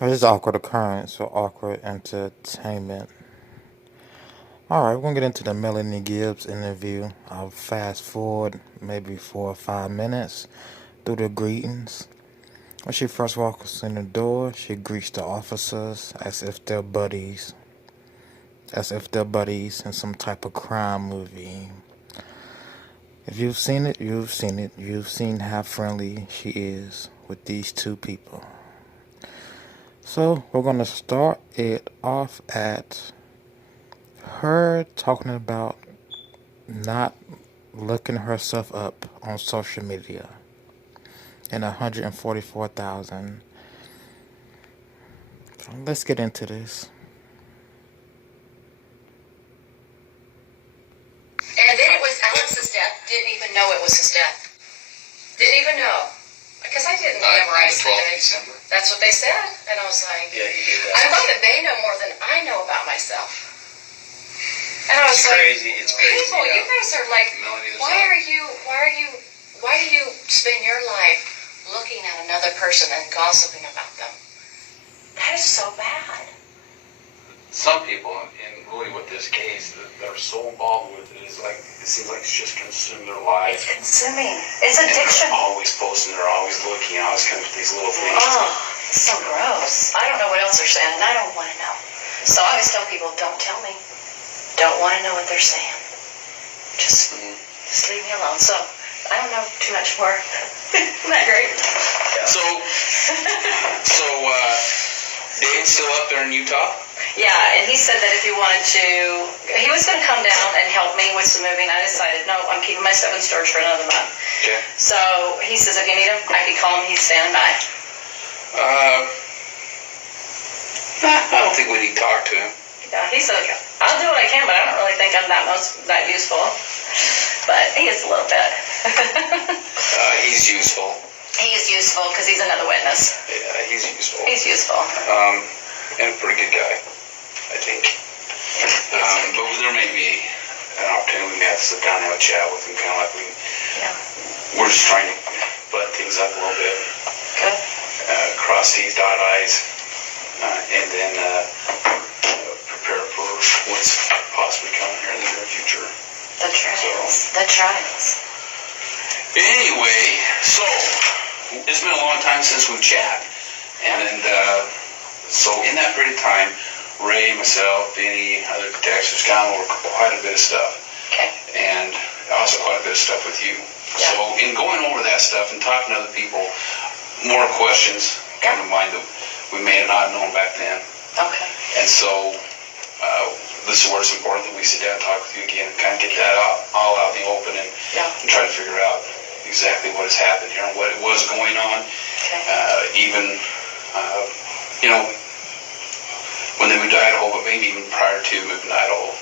This is awkward occurrence or awkward entertainment. Alright, we're going to get into the Melanie Gibbs interview. I'll fast forward maybe 4 or 5 minutes through the greetings. When she first walks in the door, she greets the officers as if they're buddies. As if they're buddies in some type of crime movie. If you've seen it, you've seen it. You've seen how friendly she is with these two people. So we're going to start it off at her talking about not looking herself up on social media and 144,000. So let's get into this. And then it was Alex's death. Didn't even know it was his death. Didn't even know. Because I didn't memorize the date. December. That's what they said. And I was like, Yeah, you did that. I love that they know more than I know about myself. And I was It's like, crazy. It's crazy. people, you guys are like, Melanie, why do you spend your life looking at another person and gossiping about them? That is so bad. Some people, and really with this case, they're so involved with it, it's like, it seems like it's just consumed their lives. It's consuming. It's And addiction. they're always posting, they're always looking, always coming with these little things. Oh, it's so gross. I don't know what else they're saying, and I don't want to know. So I always tell people, don't tell me. Don't want to know what they're saying. Just leave me alone. So I don't know too much more. Isn't that great? So, Dave's still up there in Utah? Yeah, and he said that if he wanted to, he was going to come down and help me with some moving. I decided, no, I'm keeping my stuff in storage for another month. Okay. So he says if you need him, I could call him. He's standing by. I don't think we need to talk to him. Yeah, he said, I'll do what I can, but I don't really think I'm that useful. But he is a little bit. He's useful. He is useful because he's another witness. Yeah, he's useful. He's useful. And a pretty good guy, I think. But there may be an opportunity we may have to sit down and have a chat with him, kind of like we're just trying to butt things up a little bit. Good. Cross T's, dot I's, and then prepare for what's possibly coming here in the near future. The trials. The trials. Anyway, so it's been a long time since we've chatted, and so in that period of time, Ray, myself, Benny, other detectives gone over quite a bit of stuff, and also quite a bit of stuff with you. Yeah. So in going over that stuff and talking to other people, more questions come to mind that we may have not known back then. Okay. And so this is where it's important that we sit down and talk with you again and kind of get that all out in the open and try to figure out exactly what has happened here and what it was going on. Okay. Even, when they moved to Idaho, but maybe even prior to moving to Idaho.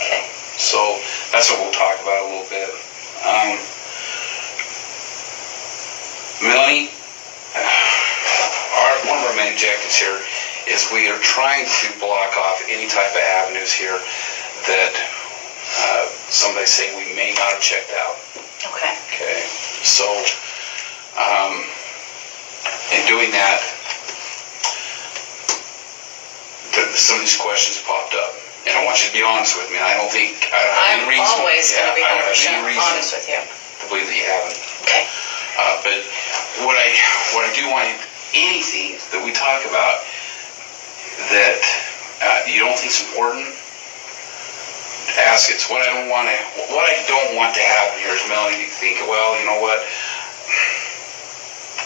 Okay. So that's what we'll talk about a little bit. Melanie, one of our main objectives here is we are trying to block off any type of avenues here that somebody say we may not have checked out. Okay. Okay. So, in doing that, some of these questions popped up, and I want you to be honest with me. I don't have any reason. I'm always going to be 100% honest with you. To believe that you haven't. Okay. But what I do want anything that we talk about that you don't think is important, ask it. What I don't want to happen here is Melanie to think, well, you know what?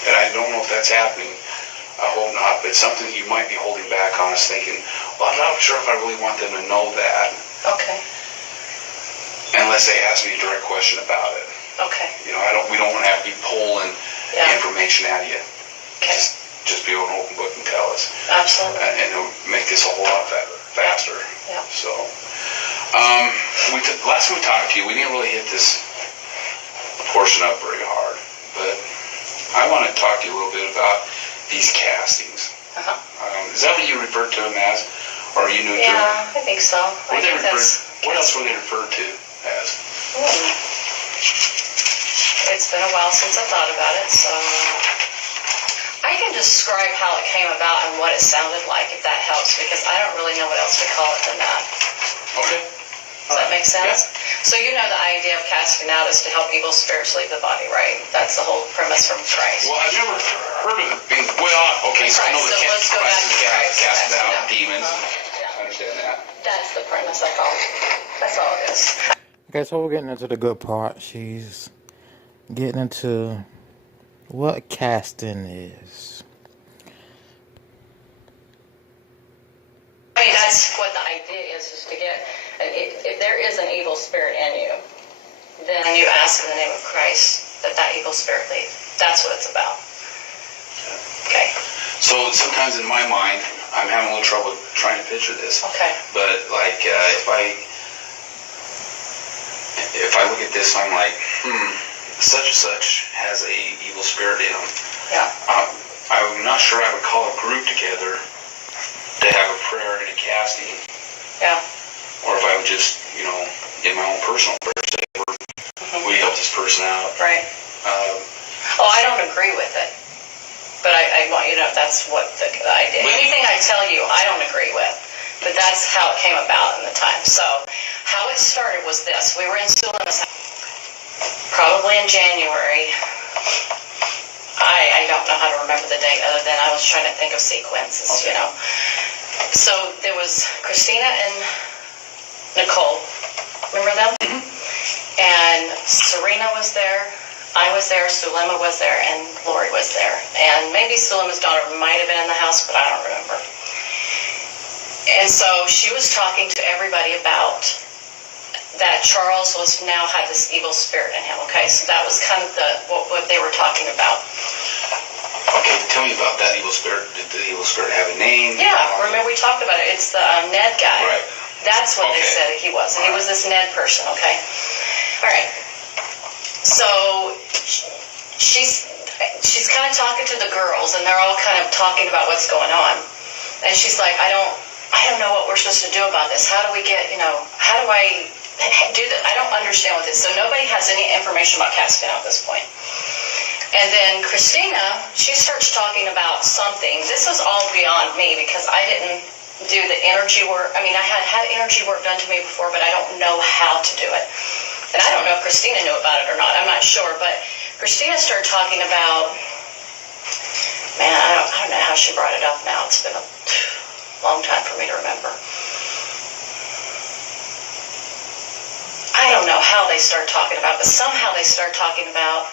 And I don't know if that's happening. I hope not, but it's something you might be holding back on us thinking, well, I'm not sure if I really want them to know that. Okay. Unless they ask me a direct question about it. Okay. We don't want to have you pulling information out of you. Okay. Just be an open book and tell us. Absolutely. And it'll make this a whole lot faster. Yeah. So, last time we talked to you, we didn't really hit this portion up very hard, but I want to talk to you a little bit about these castings. Is that what you referred to them as? Or are you new to it? Yeah, I think so. What else were they referred to as? It's been a while since I thought about it, so I can describe how it came about and what it sounded like, if that helps, because I don't really know what else to call it than that. Okay. Does that make sense? Yeah. So you know the idea of casting out is to help evil spirits leave the body, right? That's the whole premise from Christ. Well, I've never heard of it being, well, okay, so I know that let's go back to Christ. cast out Yeah. demons. Yeah. I understand that. That's the premise, that's all. That's all it is. Okay, so we're getting into the good part. She's getting into what casting is. I mean, that's what the idea is to get, if there is an evil spirit in you, then you ask in the name of Christ that evil spirit leave. That's what it's about. Okay. So sometimes in my mind, I'm having a little trouble trying to picture this. Okay. But like, if I look at this, I'm like, such and such has a evil spirit in them. Yeah. I'm not sure I would call a group together to have a prayer and a casting. Yeah. Or if I would just, in my own personal prayer, say, we help this person out. Right. I don't agree with it. But I want you to know that's what the idea. Anything I tell you, I don't agree with. But that's how it came about in the time. So, how it started was this. We were in Sulema's house, probably in January. I don't know how to remember the date other than I was trying to think of sequences, So, there was Christina and Nicole. Remember them? Mm-hmm. And Serena was there. I was there, Sulema was there, and Lori was there. And maybe Sulema's daughter might have been in the house, but I don't remember. And so she was talking to everybody about that Charles had this evil spirit in him, okay? So that was kind of what they were talking about. Okay, tell me about that evil spirit. Did the evil spirit have a name? Yeah, remember we talked about it. It's the Ned guy. Right. That's what they said he was. And he was this Ned person, okay? All right. So she's kind of talking to the girls, and they're all kind of talking about what's going on. And she's like, I don't know what we're supposed to do about this. How do we get, how do I do that? I don't understand what this. So nobody has any information about casting out at this point. And then Christina, she starts talking about something. This was all beyond me because I didn't do the energy work. I mean, I had energy work done to me before, but I don't know how to do it. And I don't know if Christina knew about it or not. I'm not sure. But Christina started talking about, man, I don't know how she brought it up now. It's been a long time for me to remember. I don't know how they started talking about it, but somehow they started talking about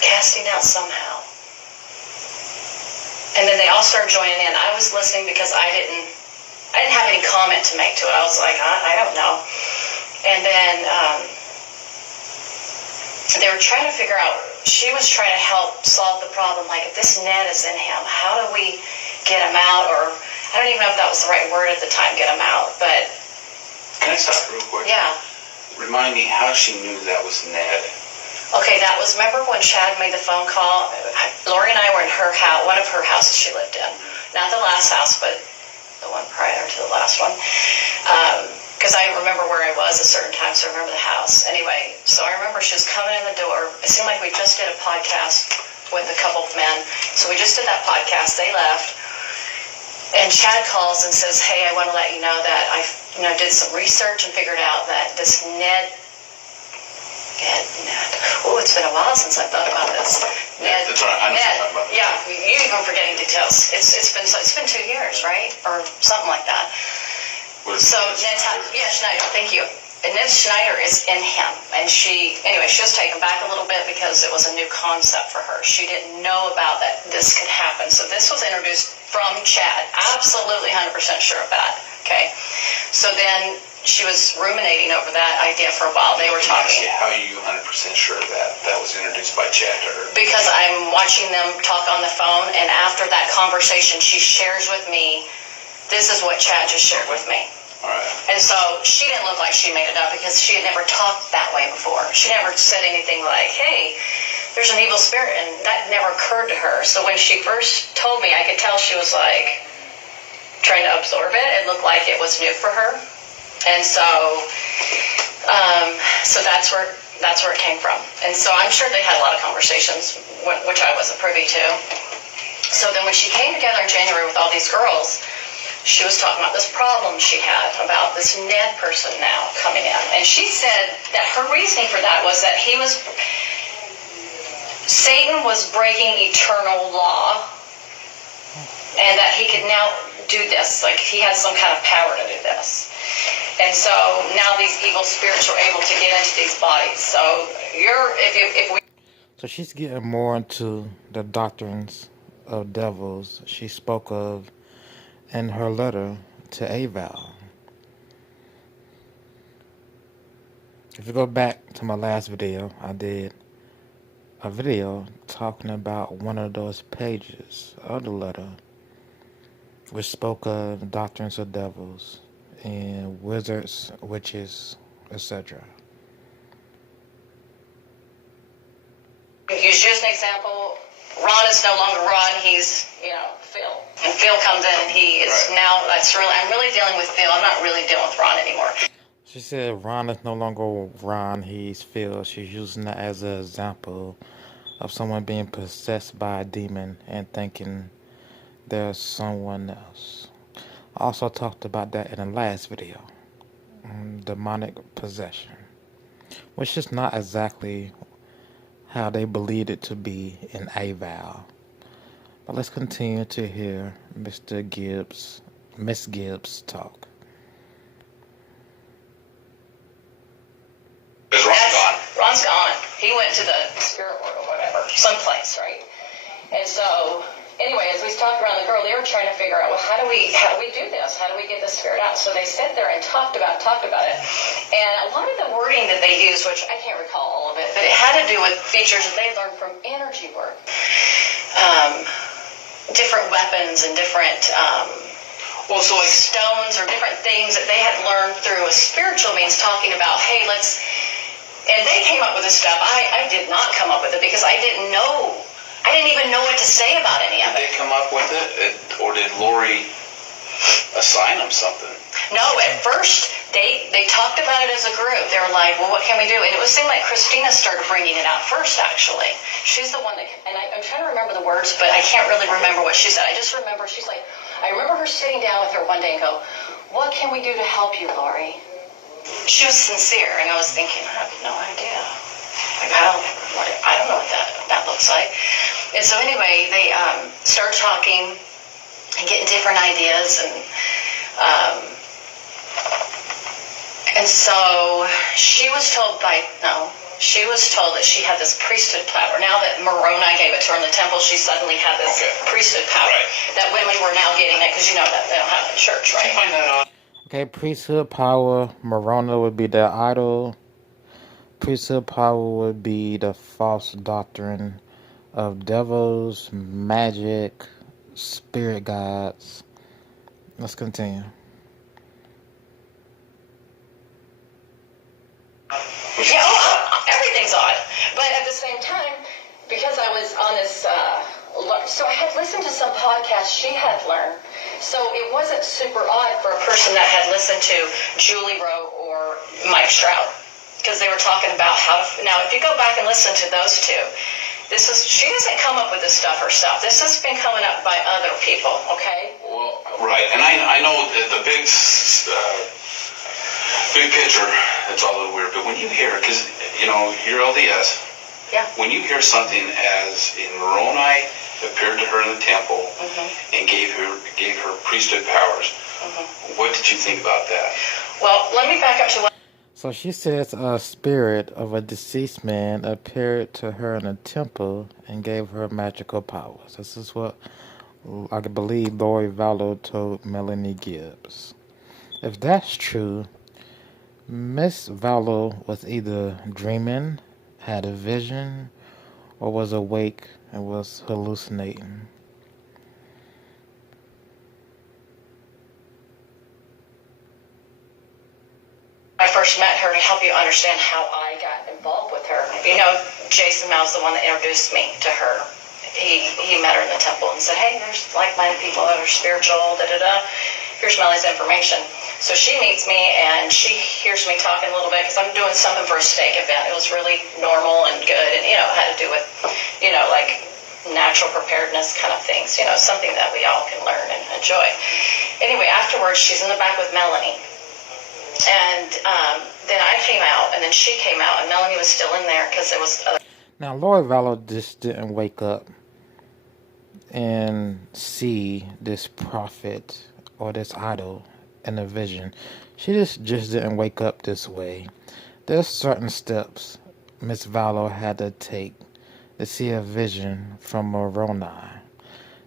casting out somehow. And then they all started joining in. I was listening because I didn't have any comment to make to it. I was like, I don't know. And then they were trying to figure out, she was trying to help solve the problem. Like, if this Ned is in him, how do we get him out? Or, I don't even know if that was the right word at the time, get him out. But can I stop real quick? Yeah. Remind me how she knew that was Ned. Okay, that was, remember when Chad made the phone call? Lori and I were in her house, one of her houses she lived in. Not the last house, but the one prior to the last one. Because I remember where I was at certain times, so I remember the house. Anyway, so I remember she was coming in the door. It seemed like we just did a podcast with a couple of men. So we just did that podcast. They left. And Chad calls and says, hey, I want to let you know that I did some research and figured out that this Ned. Oh, it's been a while since I thought about this. Ned. That's right. I'm talking about this. Yeah, you even forgetting details. It's been 2 years, right? Or something like that. So Schneider, thank you. And Ned Schneider is in him. And she was taken back a little bit because it was a new concept for her. She didn't know about that this could happen. So this was introduced from Chad. Absolutely 100% sure of that. Okay. So then she was ruminating over that idea for a while. They were talking. How are you 100% sure that was introduced by Chad to her? Because I'm watching them talk on the phone, and after that conversation, she shares with me, this is what Chad just shared with me. All right. And so she didn't look like she made it up because she had never talked that way before. She never said anything like, hey, there's an evil spirit, and that never occurred to her. So when she first told me, I could tell she was like trying to absorb it. It looked like it was new for her. And so So that's where it came from. And so I'm sure they had a lot of conversations, which I wasn't privy to. So then when she came together in January with all these girls, she was talking about this problem she had about this Ned person now coming in. And she said that her reasoning for that was that Satan was breaking eternal law, and that he could now do this, like he had some kind of power to do this. And so now these evil spirits are able to get into these bodies. So So she's getting more into the doctrines of devils she spoke of in her letter to AVOW. If you go back to my last video, I did a video talking about one of those pages of the letter which spoke of doctrines of devils and wizards, witches, etc. Use an example. Ron is no longer Ron, he's, Phil. And Phil comes in and he is now, I'm really dealing with Phil. I'm not really dealing with Ron anymore. She said Ron is no longer Ron, he's Phil. She's using that as an example of someone being possessed by a demon and thinking there's someone else. I also talked about that in the last video. Demonic possession. Which is not exactly how they believed it to be in AVOW. But let's continue to hear Miss Gibbs talk. Ron's gone. He went to the spirit world or whatever, someplace, right? And so, anyway, as we talked around the girl, they were trying to figure out, well, how do we do this? How do we get this spirit out? So they sat there and talked about it. And a lot of the wording that they used, which I can't recall all of it, but it had to do with features that they learned from energy work. Different weapons and different stones or different things that they had learned through a spiritual means, talking about, hey, and they came up with this stuff. I did not come up with it because I didn't even know what to say about any of it. Did they come up with it, or did Lori assign them something? No, at first they talked about it as a group. They were like, well, what can we do? And it seemed like Christina started bringing it out first, actually. She's the one that, and I'm trying to remember the words, but I can't really remember what she said. I just remember she's like, I remember her sitting down with her one day and go, what can we do to help you, Lori? She was sincere, and I was thinking, I have no idea. Like, I don't know what that looks like. And so anyway, they started talking and getting different ideas, and so she was told that she had this priesthood power. Now that Moroni gave it to her in the temple, she suddenly had this priesthood power that women were now getting it, because that they don't have it in church, right? Find that out. Okay, priesthood power, Moroni would be their idol. Priesthood power would be the false doctrine of devils, magic, spirit gods. Let's continue. Everything's odd. But at the same time, because I was on this, so I had listened to some podcasts she had learned. So it wasn't super odd for a person that had listened to Julie Rowe or Mike Stroud, because they were talking about how to. Now, if you go back and listen to those two, she doesn't come up with this stuff herself. This has been coming up by other people, okay? Well, right, and I know that the big picture, it's all a little weird, but when you hear, because, you're LDS, yeah. When you hear something as in Moroni appeared to her in the temple and gave her priesthood powers, what did you think about that? Well, let me back up to what. So she says a spirit of a deceased man appeared to her in a temple and gave her magical powers. This is what I believe Lori Vallow told Melanie Gibbs. If that's true, Miss Vallow was either dreaming, had a vision, or was awake and was hallucinating. I first met her to help you understand how I got involved with her. Jason Mouw's the one that introduced me to her. He met her in the temple and said, hey, there's like-minded people that are spiritual, da-da-da. Here's Melanie's information. So she meets me, and she hears me talking a little bit because I'm doing something for a steak event. It was really normal and good, and, you know, it had to do with, you know, like natural preparedness kind of things, you know, something that we all can learn and enjoy. Anyway, afterwards, she's in the back with Melanie. And then I came out, and then she came out, and Melanie was still in there because there was other. Now, Lori Vallow just didn't wake up and see this prophet or this idol in a vision. She just didn't wake up this way. There's certain steps Miss Vallow had to take to see a vision from Moroni.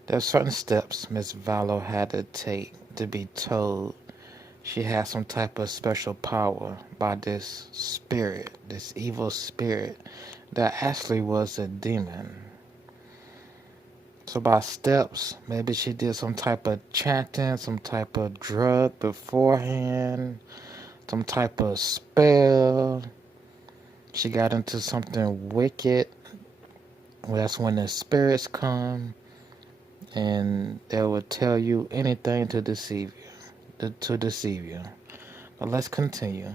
There's certain steps Miss Vallow had to take to be told she had some type of special power by this spirit, this evil spirit that actually was a demon. So by steps, maybe she did some type of chanting, some type of drug beforehand, some type of spell. She got into something wicked. Well, that's when the spirits come, and they will tell you anything to deceive you. But let's continue.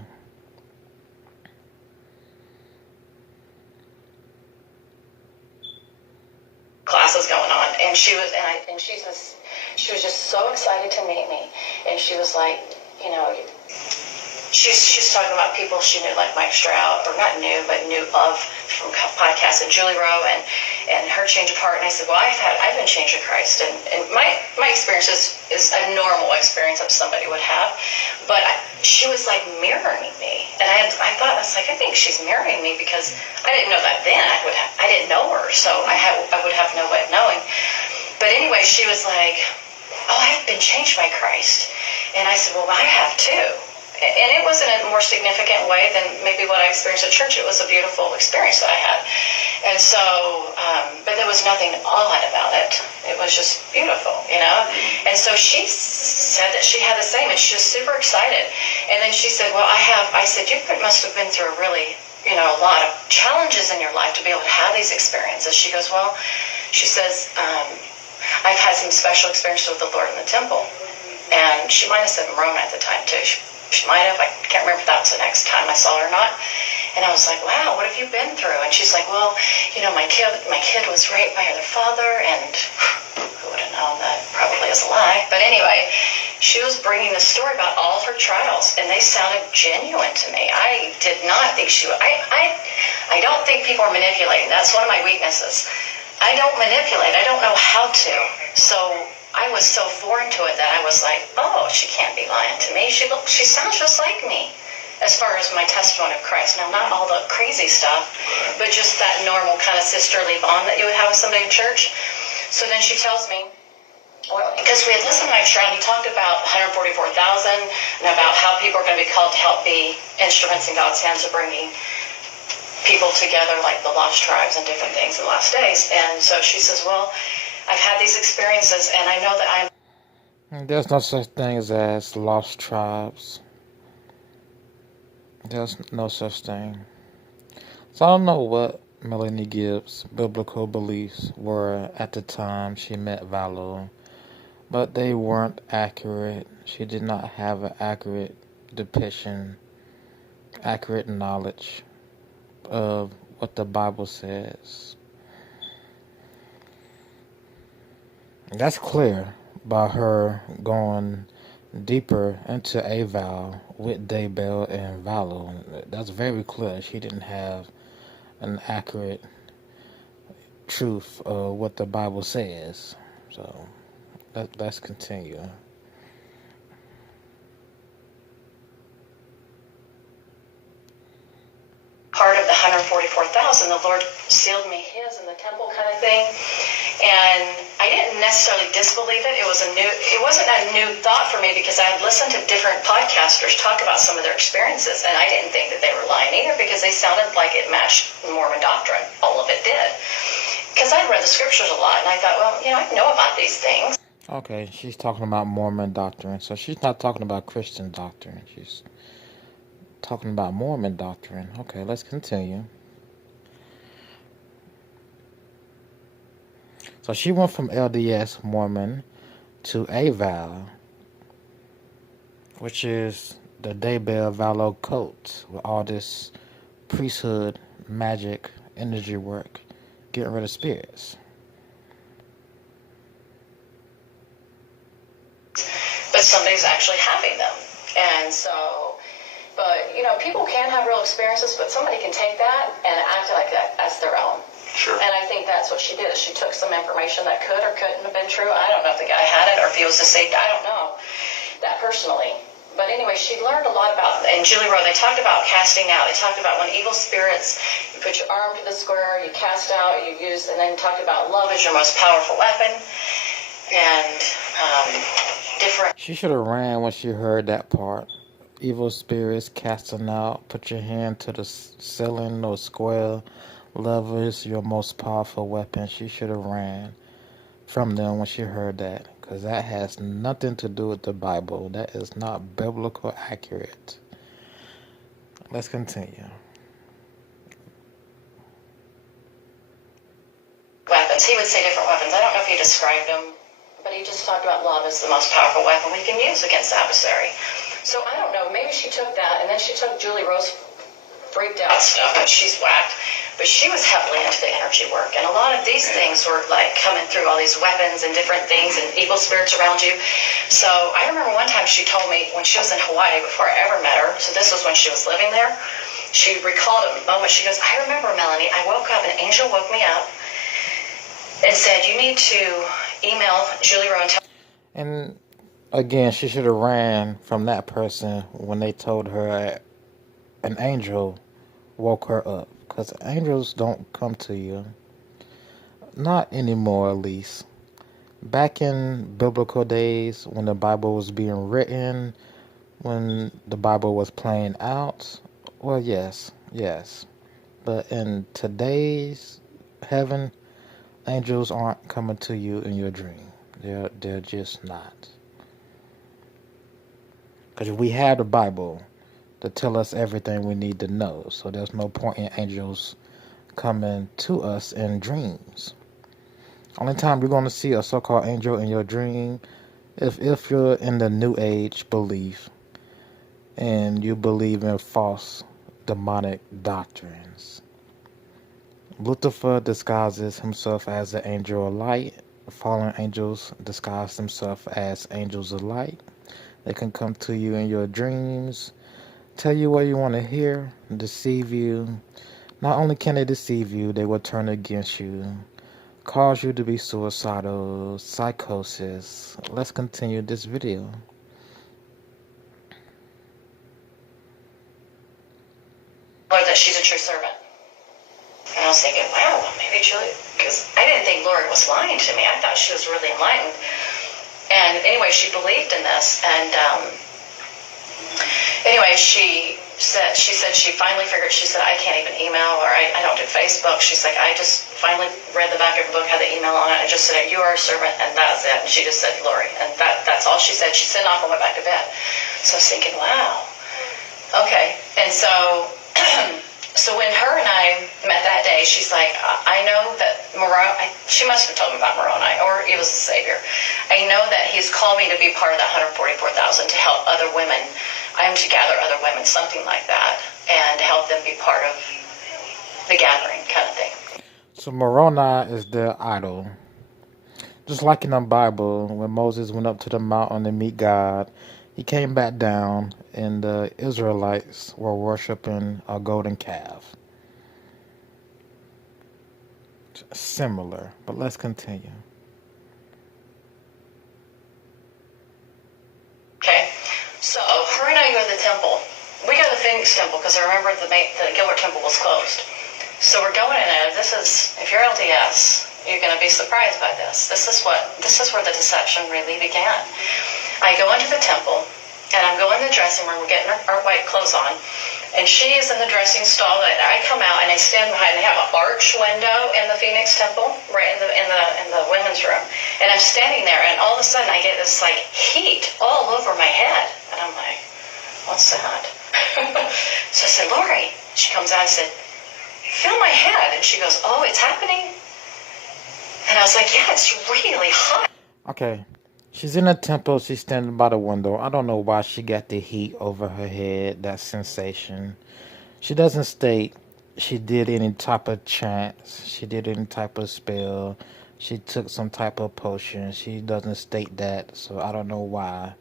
Classes going on, and she was just so excited to meet me, and she was like, you know, she's talking about people she knew, like Mike Stroud, or not knew, but knew of from podcasts, and Julie Rowe, and her change of heart. And I said, well, I've been changed to Christ, and my experience is a normal experience that somebody would have, but she was like mirroring me, and I thought, I was like, I think she's mirroring me, because I didn't know that then. I didn't know her, so I would have no way of knowing. But anyway, she was like, oh, I've been changed by Christ, and I said, well, I have too. And it was in a more significant way than maybe what I experienced at church. It was a beautiful experience that I had. And so, but there was nothing odd about it. It was just beautiful, you know? And so she said that she had the same, and she was super excited. And then she said, well, I said, you must have been through a really, you know, a lot of challenges in your life to be able to have these experiences. She goes, well, she says, I've had some special experiences with the Lord in the temple. And she might have said Moroni at the time, too. She might have. I can't remember if that was the next time I saw her or not. And I was like, wow, what have you been through? And she's like, well, you know, my kid was raped by her father, and who would have known that probably is a lie. But anyway, she was bringing the story about all her trials, and they sounded genuine to me. I did not think she would. I don't think people are manipulating. That's one of my weaknesses. I don't manipulate. I don't know how to. So I was so foreign to it that I was like, oh, she can't be lying to me. She sounds just like me, as far as my testimony of Christ. Now, not all the crazy stuff, but just that normal kind of sisterly bond that you would have with somebody in church. So then she tells me, well, because we had listened to Mike Stroud, he talked about 144,000 and about how people are going to be called to help be instruments in God's hands of bringing people together, like the lost tribes and different things in the last days. And so she says, well, I've had these experiences, and I know that There's no such thing as lost tribes. There's no such thing. So I don't know what Melanie Gibbs' biblical beliefs were at the time she met Vallow, but they weren't accurate. She did not have an accurate depiction, accurate knowledge of what the Bible says. That's clear by her going deeper into AVOW with Daybell and Vallow. That's very clear. She didn't have an accurate truth of what the Bible says. So let's continue. part of the 144,000, the Lord sealed me his in the temple kind of thing. And I didn't necessarily disbelieve it. It wasn't a new thought for me, because I had listened to different podcasters talk about some of their experiences, and I didn't think that they were lying either, because they sounded like it matched Mormon doctrine. All of it did. Because I'd read the scriptures a lot, and I thought, well, I know about these things. Okay, she's talking about Mormon doctrine, so she's not talking about Christian doctrine. She's talking about Mormon doctrine. Okay, let's continue. So she went from LDS Mormon to AVOW, which is the Daybell Vallow cult with all this priesthood, magic, energy work, getting rid of spirits. But somebody's actually having them. And so, but, you know, people can have real experiences, but somebody can take that and act like that as their own. Sure. And I think that's what she did. She took some information that could or couldn't have been true. I don't know if the guy had it or if he was deceived. I don't know that personally. But anyway, she learned a lot about, and Julie Rowe, they talked about casting out. They talked about when evil spirits, you put your arm to the square, you cast out, you use, and then talked about love is your most powerful weapon. And different. She should have ran when she heard that part. Evil spirits casting out, put your hand to the ceiling or square. Love is your most powerful weapon. She should have ran from them when she heard that, because that has nothing to do with the Bible. That is not biblical accurate. Let's continue. Weapons. He would say different weapons. I don't know if he described them, but he just talked about love as the most powerful weapon we can use against the adversary. So I don't know. Maybe she took that, and then she took Julie Rowe's freaked out stuff, and she's whacked. But she was heavily into the energy work, and a lot of these things were like coming through, all these weapons and different things and evil spirits around you. So I remember one time she told me when she was in Hawaii, before I ever met her, so this was when she was living there, she recalled a moment. She goes, I remember, Melanie, I woke up, an angel woke me up and said, you need to email Julie Rowe and tell. And again, she should have ran from that person when they told her an angel woke her up. Because angels don't come to you. Not anymore, at least. Back in biblical days, when the Bible was being written, when the Bible was playing out, well, yes. But in today's heaven, angels aren't coming to you in your dream. They're just not. Because we have the Bible to tell us everything we need to know. So there's no point in angels coming to us in dreams. Only time you're going to see a so-called angel in your dream if you're in the New Age belief and you believe in false demonic doctrines. Lucifer disguises himself as an angel of light. Fallen angels disguise themselves as angels of light. They can come to you in your dreams, tell you what you want to hear, deceive you. Not only can they deceive you, they will turn against you, cause you to be suicidal, psychosis. Let's continue this video. Lord, that she's a true servant. And I was thinking, wow, maybe Julie, because I didn't think Lori was lying to me. I thought she was really enlightened. And anyway, she believed in this, and anyway, she said she finally figured, she said, I can't even email, or I don't do Facebook. She's like, I just finally read the back of her book, had the email on it, and just said, you are a servant, and that's it. And she just said, Lori, and that's all she said. She sent off and went back to bed. So I was thinking, wow, okay. And so so when her and I met that day, she's like, I know that Moroni, she must have told me about Moroni, or he was the Savior. I know that he's called me to be part of that 144,000 to help other women. I am to gather other women, something like that, and help them be part of the gathering kind of thing. So Moroni is their idol. Just like in the Bible, when Moses went up to the mountain to meet God, he came back down, and the Israelites were worshiping a golden calf. Similar, but let's continue. Okay, so her and I go to the temple. We go to the Phoenix Temple because I remember the Gilbert Temple was closed. So we're going in there. This is, if you're LDS, you're going to be surprised by this. This is where the deception really began. I go into the temple, and I'm going to the dressing room. We're getting our white clothes on, and she is in the dressing stall. And I come out and I stand behind. They have an arch window in the Phoenix Temple, right in the women's room. And I'm standing there, and all of a sudden I get this like heat all over my head, and I'm like, "What's that?" So I said, "Lori." She comes out and said, "Feel my head," and she goes, "Oh, it's happening." And I was like, "Yeah, it's really hot." Okay, She's in the temple. She's standing by the window. I don't know why she got the heat over her head, that sensation. She doesn't state she did any type of chant. She did any type of spell. She took some type of potion. She doesn't state that, so I don't know why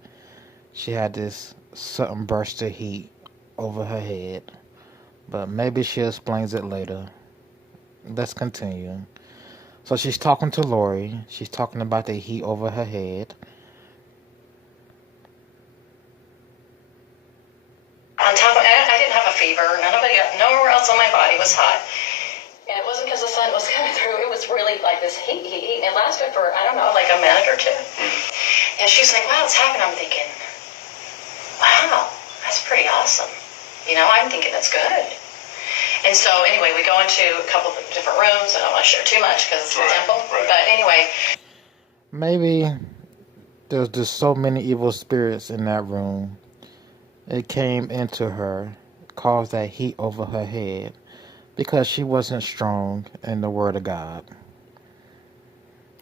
she had this sudden burst of heat over her head. But maybe she explains it later. Let's continue. So she's talking to Lori. She's talking about the heat over her head. On top of, I didn't have a fever. Nowhere else on my body was hot. And it wasn't because the sun was coming through. It was really like this heat. And it lasted for, I don't know, like a minute or two. And she's like, wow, it's happened. I'm thinking, wow, that's pretty awesome. You know, I'm thinking that's good. And so, anyway, we go into a couple of different rooms. I don't want to share too much because it's a temple. Right. But anyway. Maybe there's just so many evil spirits in that room. It came into her, caused that heat over her head, because she wasn't strong in the Word of God.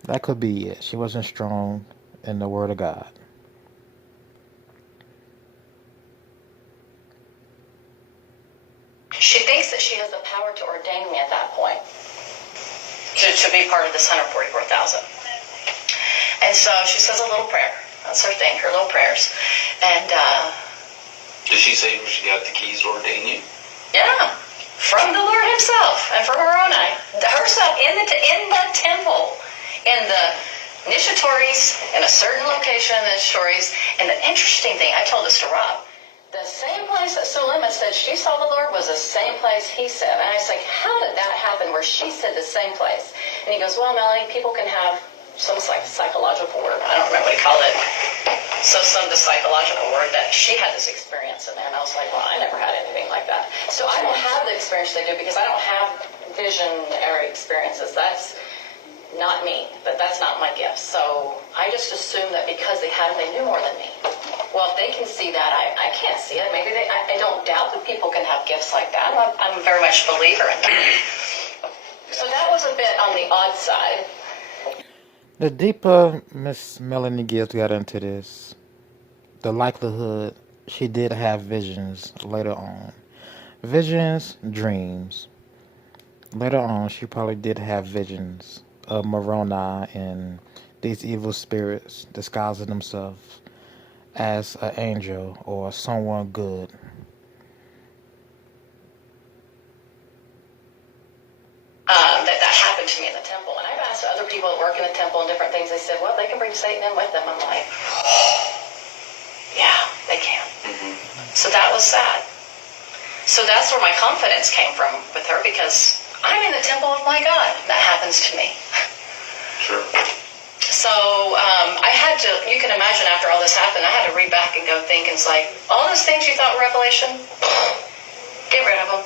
That could be it. She wasn't strong in the Word of God. She thinks that she has the power to ordain me at that point to be part of this 144,000. And so she says a little prayer. That's her thing, her little prayers. And did she say she got the keys to ordain you? yeah, from the Lord himself and from her own eye. Herself in the temple, in the initiatories, in a certain location in the initiatories. And the interesting thing, I told this to Rob, the same place that Sulema said she saw the Lord was the same place he said. And I was like, how did that happen where she said the same place? And he goes, well, Melanie, people can have some psychological word. I don't remember what he called it. So the psychological word that she had this experience in there. And I was like, well, I never had anything like that. So I don't have the experience they do because I don't have visionary experiences. That's not me. But that's not my gift. So I just assumed that because they had them, they knew more than me. Well, if they can see that, I can't see it. Maybe I don't doubt that people can have gifts like that. I'm very much a believer in that. So that was a bit on the odd side. The deeper Miss Melanie Gibbs got into this, the likelihood she did have visions later on. Visions, dreams. Later on, she probably did have visions of Moroni and these evil spirits disguising themselves as an angel or someone good. That happened to me in the temple. And I've asked other people that work in the temple and different things. They said, well, they can bring Satan in with them. I'm like, yeah, they can. Mm-hmm. So that was sad. So that's where my confidence came from with her, because I'm in the temple of my God. That happens to me. Sure. So I had to, you can imagine after all this happened, I had to read back and go think, and it's like, all those things you thought were revelation, get rid of them.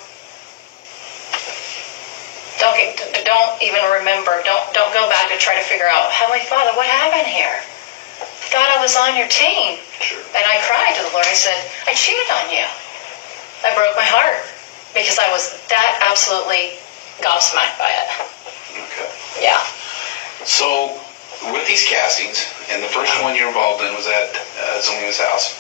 Don't even remember. Don't go back to try to figure out, Heavenly Father, what happened here? I thought I was on your team. Sure. And I cried to the Lord. I said, I cheated on you. That broke my heart because I was that absolutely gobsmacked by it. Okay. Yeah. So with these castings, and the first one you're involved in was at Zelina's house,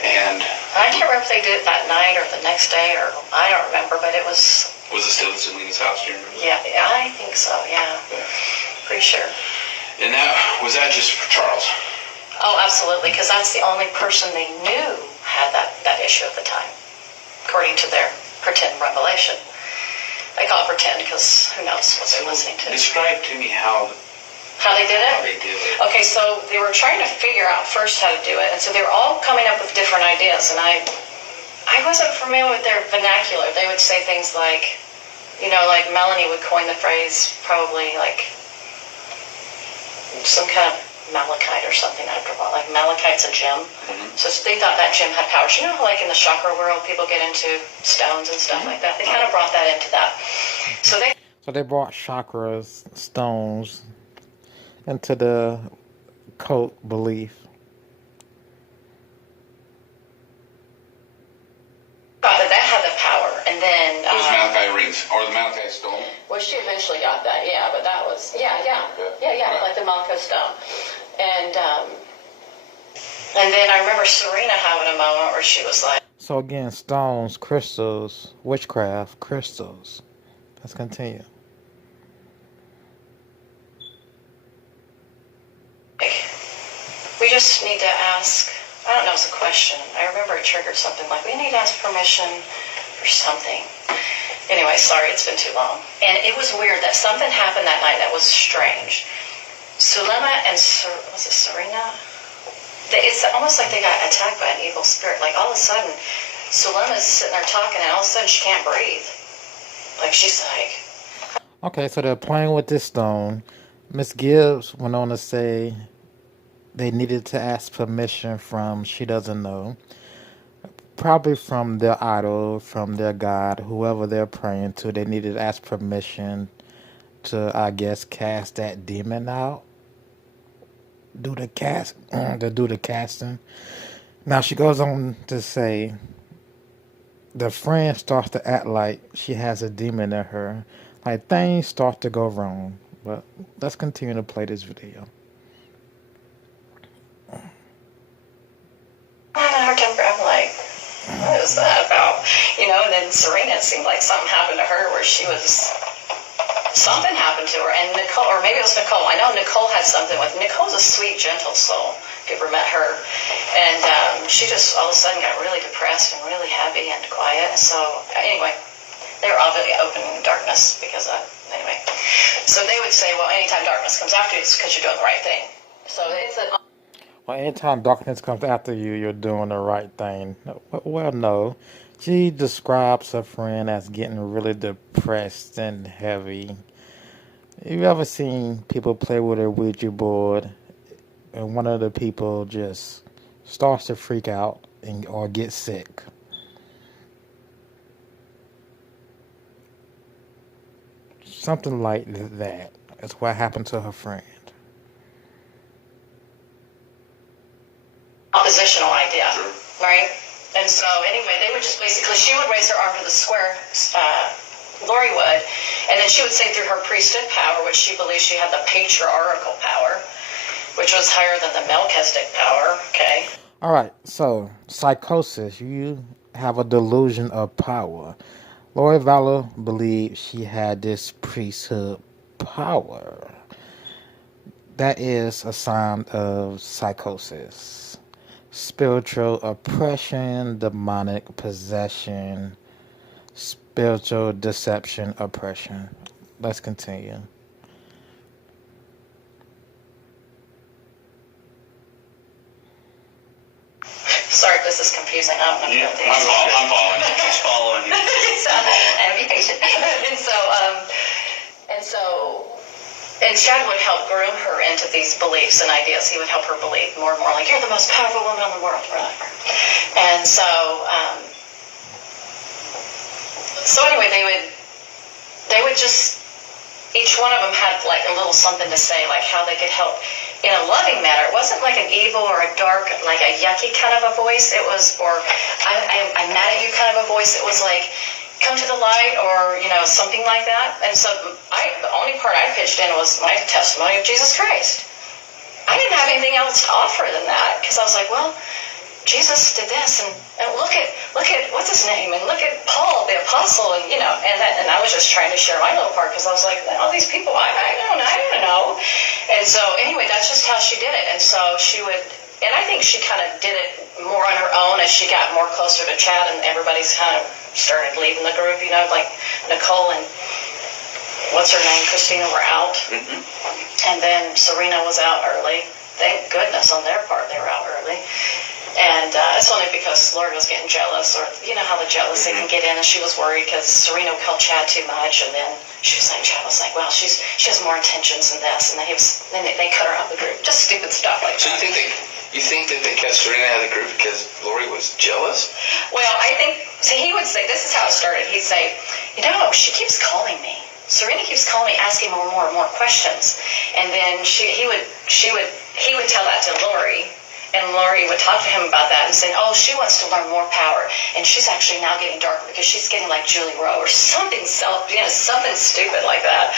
and I can't remember if they did it that night or the next day, or I don't remember, but it was. Was it still at Zelina's house? Do you remember? Yeah, I think so. Yeah. Pretty sure. And was that just for Charles? Oh, absolutely, because that's the only person they knew had that issue at the time, according to their pretend revelation. They call it pretend because who knows what they're listening to. Describe to me how they did it? How they did it. Okay, so they were trying to figure out first how to do it, and so they were all coming up with different ideas, and I wasn't familiar with their vernacular. They would say things like, like Melanie would coin the phrase probably like some kind of malachite or something. Like malachite's a gem. Mm-hmm. So they thought that gem had powers. You know how like in the chakra world people get into stones and stuff like that? They kind of brought that into that. So they brought chakras, stones, into the cult belief. Thought that had the power, and then those malachite rings or the malachite stone. Well, she eventually got that, yeah, but that was yeah, like the malachite stone, and And then I remember Serena having a moment where she was like, So again, stones, crystals, witchcraft, crystals. Let's continue. we just need to ask, I don't know, it's a question. I remember it triggered something like, we need to ask permission for something. Anyway, sorry, it's been too long. And it was weird that something happened that night that was strange. Sulema and was it Serena? It's almost like they got attacked by an evil spirit. Like all of a sudden, Sulema's sitting there talking, and all of a sudden she can't breathe. Like she's like. Okay, so they're playing with this stone. Miss Gibbs went on to say they needed to ask permission from she doesn't know. Probably from their idol, from their God, whoever they're praying to. They needed to ask permission to, I guess, cast that demon out. Do the casting. Now she goes on to say the friend starts to act like she has a demon in her. Like things start to go wrong. But let's continue to play this video. I'm like, what is that about? And then Serena, it seemed like something happened to her where something happened to her. And Nicole, or maybe it was Nicole. I know Nicole had something with, Nicole's a sweet, gentle soul, if you ever met her. And she just all of a sudden got really depressed and really heavy and quiet. So anyway, they were obviously opening darkness because anyway. So they would say, well, anytime darkness comes after you, it's because you're doing the right thing. So it's an... Well, anytime darkness comes after you, you're doing the right thing. Well, no. She describes her friend as getting really depressed and heavy. You ever seen people play with a Ouija board and one of the people just starts to freak out or get sick? Something like that. That's what happened to her friend. Oppositional idea, right? And so anyway, they would just basically, she would raise her arm to the square, Lori would, and then she would say through her priesthood power, which she believed she had the patriarchal power, which was higher than the Melchizedek power, okay? All right, so psychosis, you have a delusion of power. Lori Vallow believed she had this priesthood power. That is a sign of psychosis. Spiritual oppression, demonic possession, spiritual deception, oppression. Let's continue. Sorry if this is confusing. I don't know. Yeah, I'm following. She's following you. And be patient. And Chad would help groom her into these beliefs and ideas. He would help her believe more and more, like, you're the most powerful woman in the world, whatever. And so anyway, they would just, each one of them had like a little something to say, like how they could help in a loving manner. It wasn't like an evil or a dark, like a yucky kind of a voice. It was, or I'm mad at you kind of a voice. It was like, come to the light, or something like that. And so the only part I pitched in was my testimony of Jesus Christ. I didn't have anything else to offer than that, because I was like, well, Jesus did this, and look at what's his name, and look at Paul the apostle, and and I was just trying to share my little part, because I was like, all these people, I don't know. And so anyway, that's just how she did it. And so she would, and I think she kind of did it more on her own as she got more closer to Chad, and everybody's kind of started leaving the group, like Nicole and what's her name, Christina were out. Mm-hmm. And then Serena was out early. Thank goodness on their part they were out early. And it's only because Lori was getting jealous, or how the jealousy can get in, and she was worried because Serena would call Chad too much, and then Chad was like, well, she has more intentions than this, and then they cut her out of the group. Just stupid stuff like that. So you think that they kept Serena out of the group because Lori was jealous? Well, I think, he would say, this is how it started. He'd say, she keeps calling me. Serena keeps calling me, asking more and more questions. And then he would tell that to Lori, and Lori would talk to him about that and say, oh, she wants to learn more power, and she's actually now getting darker because she's getting like Julie Rowe or something something stupid like that.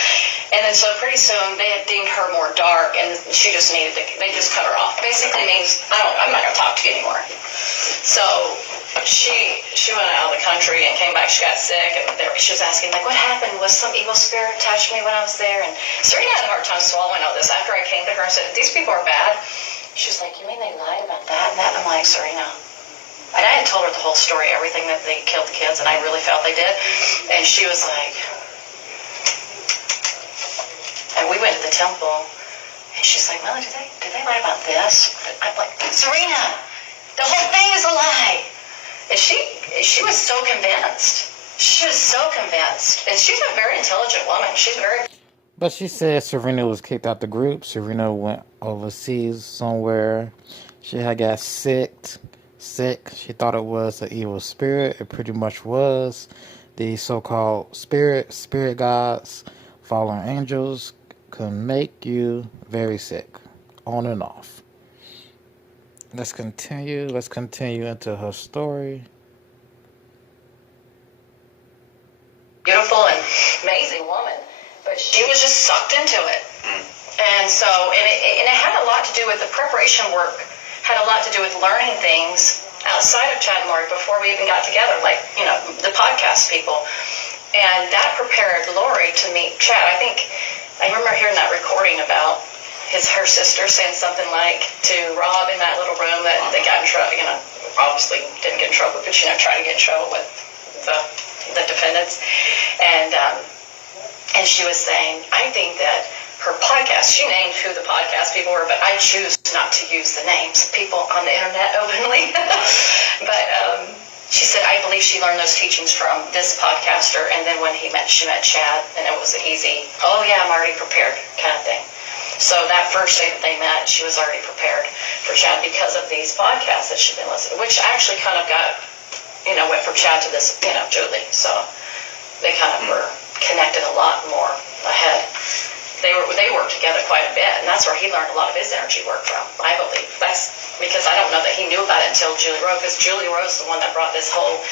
And then so pretty soon they had deemed her more dark, and she just needed to, they just cut her off. Basically means, I'm not going to talk to you anymore. So she went out of the country and came back. She got sick, and she was asking, like, what happened? Was some evil spirit touch me when I was there? And Serena had a hard time swallowing all this. After I came to her and said, these people are bad, she was like, you mean they lied about that and that? And I'm like, Serena. And I had told her the whole story, everything that they killed the kids, and I really felt they did. And she was like, and we went to the temple, and she's like, Melanie, did they lie about this? I'm like, Serena, the whole thing is a lie. And she was so convinced. She was so convinced. And she's a very intelligent woman. She's very... But she said Serena was kicked out the group. Serena went overseas somewhere. She had got sick. She thought it was an evil spirit. It pretty much was. The so-called spirit gods, fallen angels can make you very sick, on and off. Let's continue into her story. Beautiful and amazing woman, but she was just sucked into it. And so, and it had a lot to do with the preparation work, had a lot to do with learning things outside of Chad and Lori before we even got together, like, you know, the podcast people. And that prepared Lori to meet Chad. I remember hearing that recording about her sister saying something like to Rob in that little room that they got in trouble, you know, obviously didn't get in trouble, but, you know, tried to get in trouble with the defendants. And she was saying, I think that her podcast, she named who the podcast people were, but I choose not to use the names of people on the internet openly. But she said, I believe she learned those teachings from this podcaster, and then when she met Chad, and it was an easy, oh yeah, I'm already prepared kind of thing. So that first day that they met, she was already prepared for Chad because of these podcasts that she'd been listening, which actually kind of got, you know, went from Chad to this, you know, Julie. So they kind of were connected a lot more ahead. They worked together quite a bit, and that's where he learned a lot of his energy work from, I believe. That's because I don't know that he knew about it until Julie Rowe, because Julie Rowe's the one that brought this whole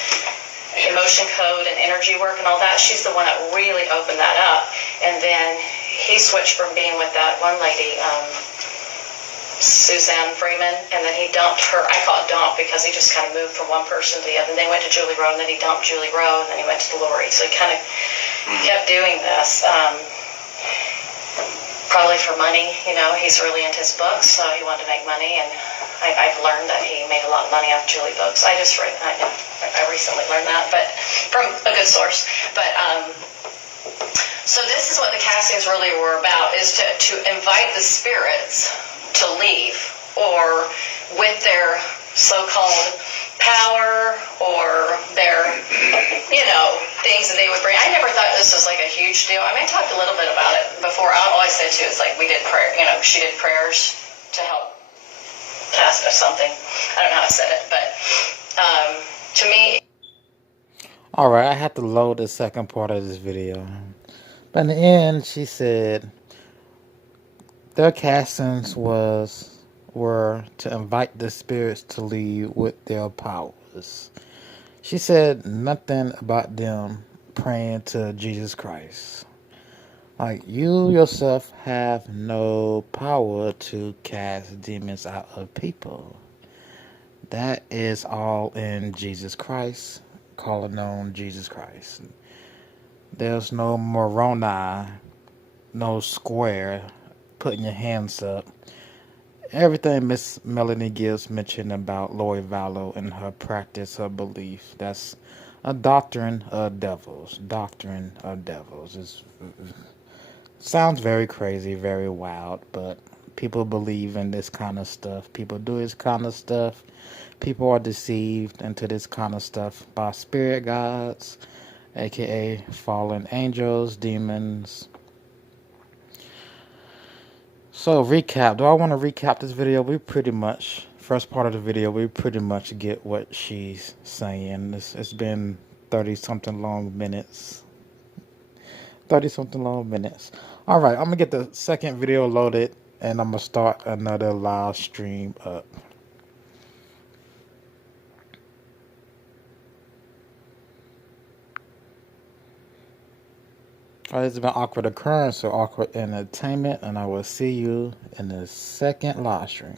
emotion code and energy work and all that. She's the one that really opened that up. And then he switched from being with that one lady, Suzanne Freeman, and then he dumped her. I call it dump because he just kind of moved from one person to the other. And they went to Julie Rowe, and then he dumped Julie Rowe, and then he went to Lori. So he kind of kept doing this. Probably for money, you know, he's really into his books, so he wanted to make money, and I've learned that he made a lot of money off Julie books. I recently learned that, but from a good source. But so this is what the castings really were about, is to invite the spirits to leave, or with their so-called power or their, you know, things that they would bring. I never thought this was like a huge deal. I mean, I talked a little bit about it before. All I said too is like we did prayer, you know, she did prayers to help cast or something. I don't know how I said it, but to me. All right, I have to load the second part of this video. But in the end, she said their castings were to invite the spirits to leave with their powers. She said nothing about them praying to Jesus Christ. Like, you yourself have no power to cast demons out of people. That is all in Jesus Christ, calling on Jesus Christ. There's no Moroni, no square, putting your hands up. Everything Miss Melanie Gibbs mentioned about Lori Vallow and her practice, her belief, that's a doctrine of devils. Doctrine of devils. It sounds very crazy, very wild, but people believe in this kind of stuff. People do this kind of stuff. People are deceived into this kind of stuff by spirit gods, aka fallen angels, demons. So recap, do I want to recap this video? First part of the video, we pretty much get what she's saying. It's been 30-something long minutes. All right, I'm going to get the second video loaded, and I'm going to start another live stream up. All right, it's been awkward occurrence or awkward entertainment, and I will see you in the second live stream.